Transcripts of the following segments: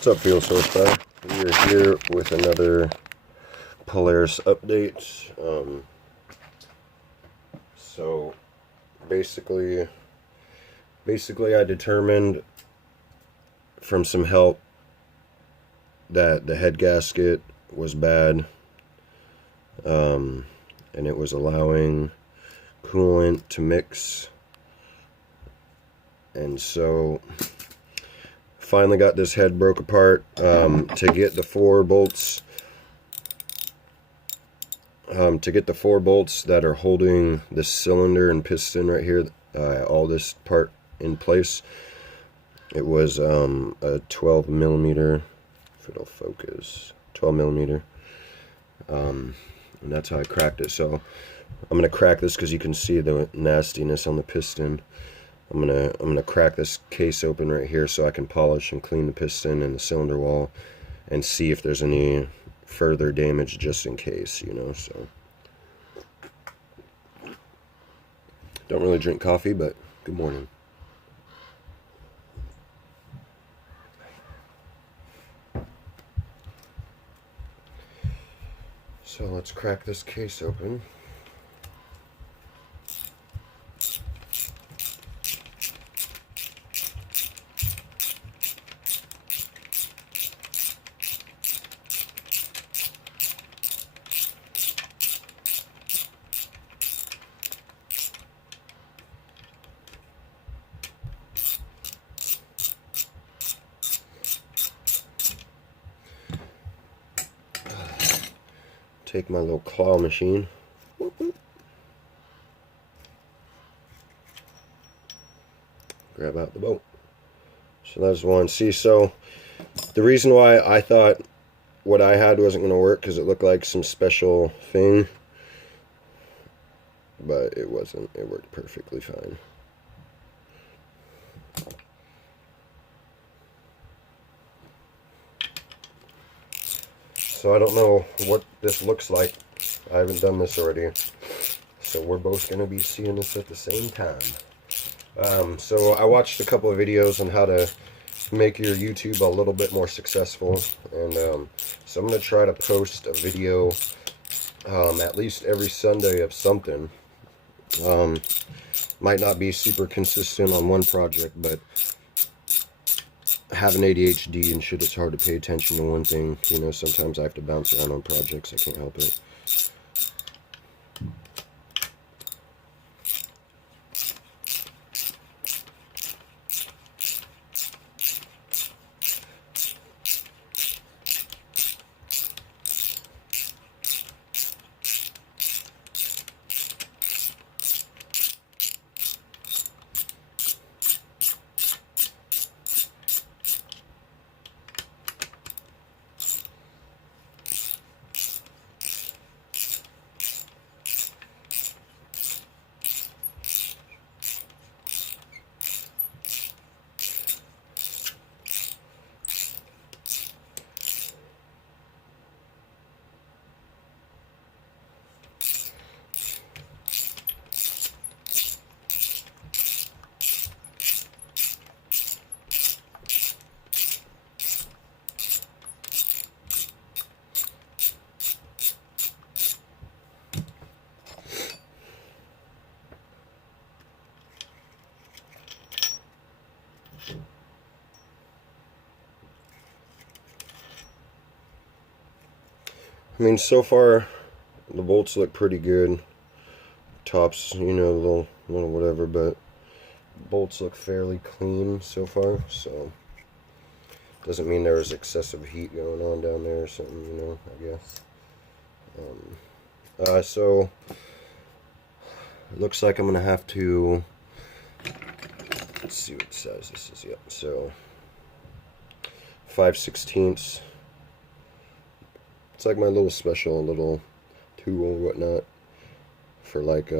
What's up, Fuel Source Fire? We are here with another Polaris update. So basically I determined from some help that the head gasket was bad, and it was allowing coolant to mix, and so finally got this head broke apart to get the four bolts that are holding this cylinder and piston right here, all this part in place. It was a 12 millimeter, if it'll focus, 12 millimeter, and that's how I cracked it. So I'm gonna crack this because you can see the nastiness on the piston. I'm gonna crack this case open right here so I can polish and clean the piston and the cylinder wall and see if there's any further damage, just in case, you know. So don't really drink coffee, but good morning. So let's crack this case open. Take my little claw machine. Grab out the bolt. So that's one. See, so the reason why I thought what I had wasn't going to work because it looked like some special thing, but it wasn't. It worked perfectly fine. So I don't know what this looks like. I haven't done this already. So we're both going to be seeing this at the same time. So I watched a couple of videos on how to make your YouTube a little bit more successful. And so I'm going to try to post a video at least every Sunday of something. Might not be super consistent on one project, but having ADHD and shit, it's hard to pay attention to one thing. You know, sometimes I have to bounce around on projects. I can't help it. I mean, so far the bolts look pretty good. Tops, you know, a little whatever, but bolts look fairly clean so far. So doesn't mean there was excessive heat going on down there or something, you know, I guess. So it looks like I'm gonna have to, let's see what size this is. Yep. So 5/16. It's like my little special little tool or whatnot for, like,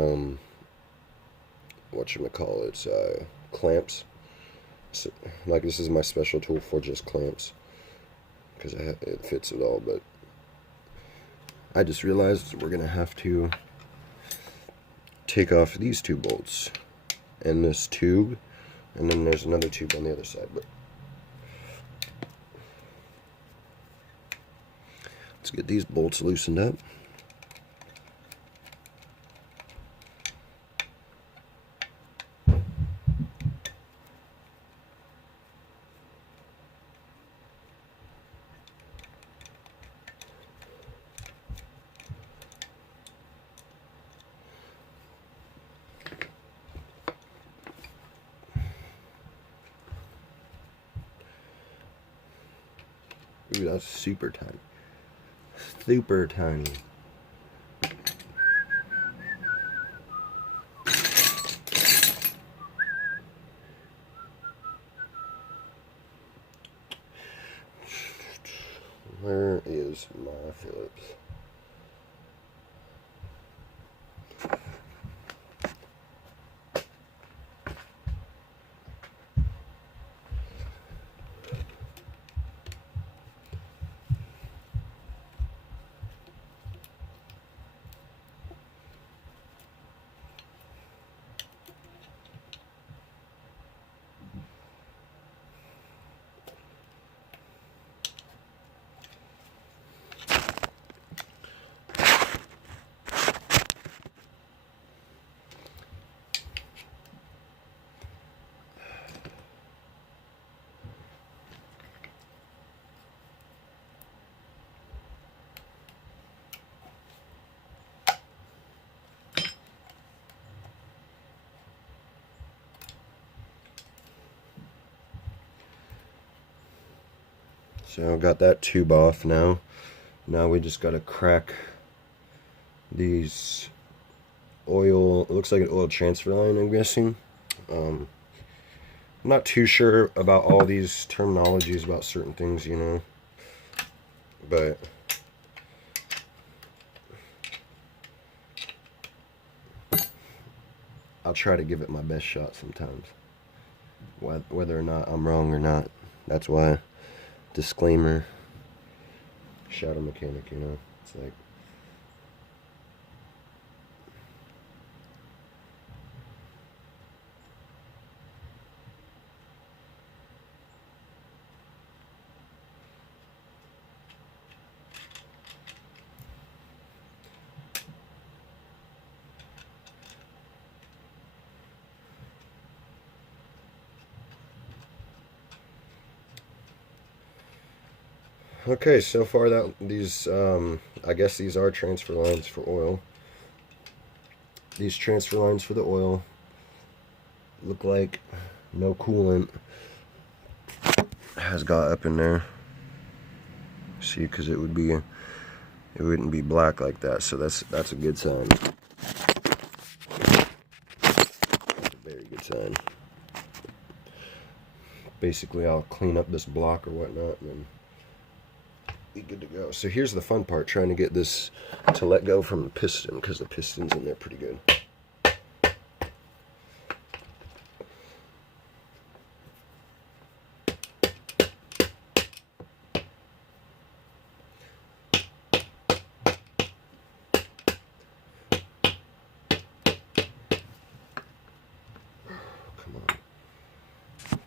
whatchamacallits, clamps. So, like, this is my special tool for just clamps because it fits it all. But I just realized we're gonna have to take off these two bolts and this tube, and then there's another tube on the other side. But Let's get these bolts loosened up. Ooh, that's super tiny. Super tiny. Where is my Phillips? So got that tube off now. Now we just gotta crack these oil, it looks like an oil transfer line, I'm guessing. I'm not too sure about all these terminologies about certain things, you know, but I'll try to give it my best shot sometimes, whether or not I'm wrong or not. That's why, disclaimer, shadow mechanic, you know, it's like, okay, so far that these, I guess these are transfer lines for oil. These transfer lines for the oil look like no coolant has got up in there. See, because it wouldn't be black like that, so that's a good sign. That's a very good sign. Basically, I'll clean up this block or whatnot, and then be good to go. So here's the fun part, trying to get this to let go from the piston, because the piston's in there pretty good.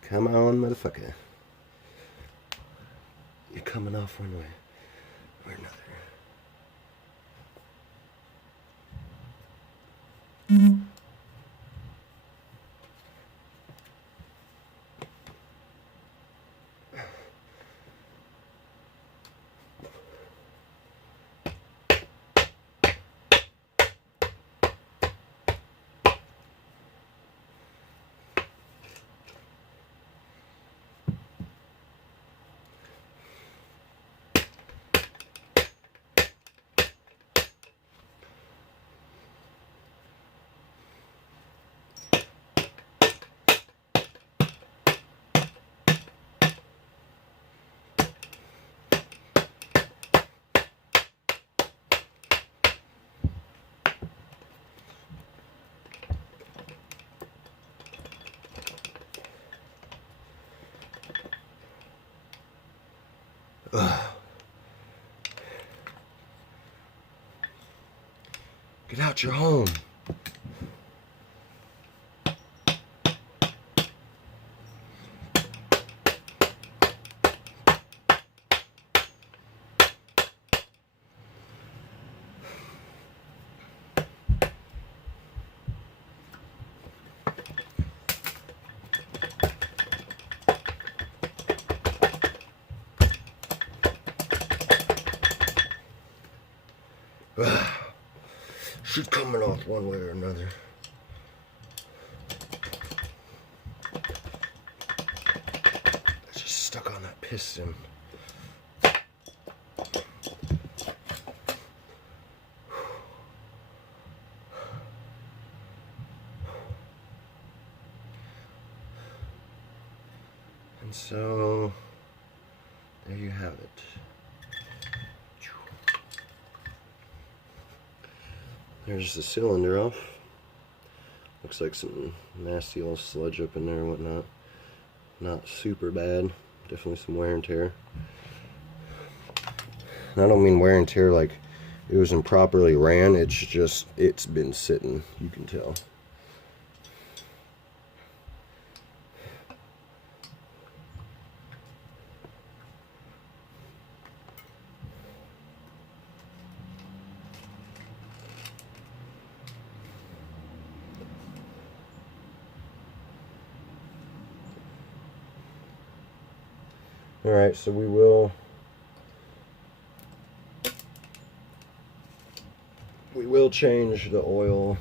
Come on, motherfucker. You're coming off one way or another. Get out your home. She's coming off one way or another. It's just stuck on that piston. And so, there you have it. There's the cylinder off. Looks like some nasty old sludge up in there and whatnot. Not super bad. Definitely some wear and tear. And I don't mean wear and tear like it was improperly ran. It's just, it's been sitting. You can tell. Alright, so we will change the oil.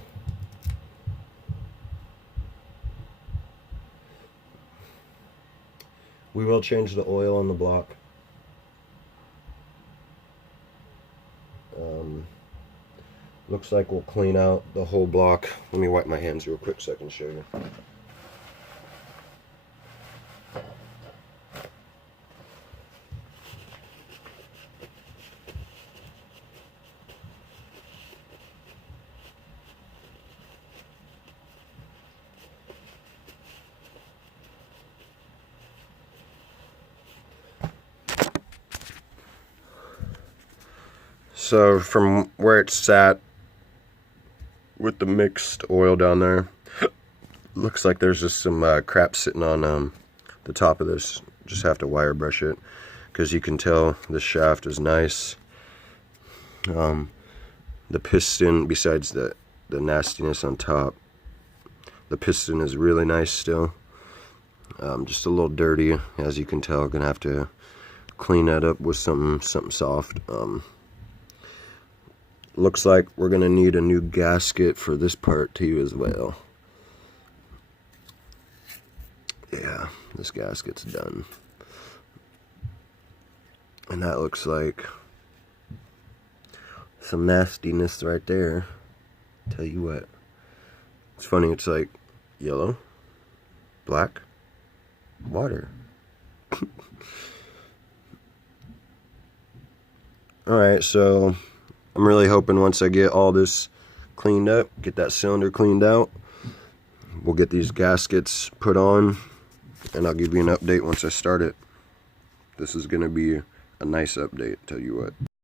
We will change the oil on the block. Looks like we'll clean out the whole block. Let me wipe my hands real quick so I can show you. So from where it's sat with the mixed oil down there, looks like there's just some crap sitting on the top of this. Just have to wire brush it because you can tell the shaft is nice. The piston, besides the nastiness on top, the piston is really nice still. Just a little dirty, as you can tell. Gonna have to clean that up with something soft. Looks like we're gonna need a new gasket for this part too as well. Yeah, this gasket's done. And that looks like some nastiness right there. Tell you what. It's funny, it's like yellow, black, water. Alright, so I'm really hoping once I get all this cleaned up, get that cylinder cleaned out, we'll get these gaskets put on, and I'll give you an update once I start it. This is going to be a nice update, tell you what.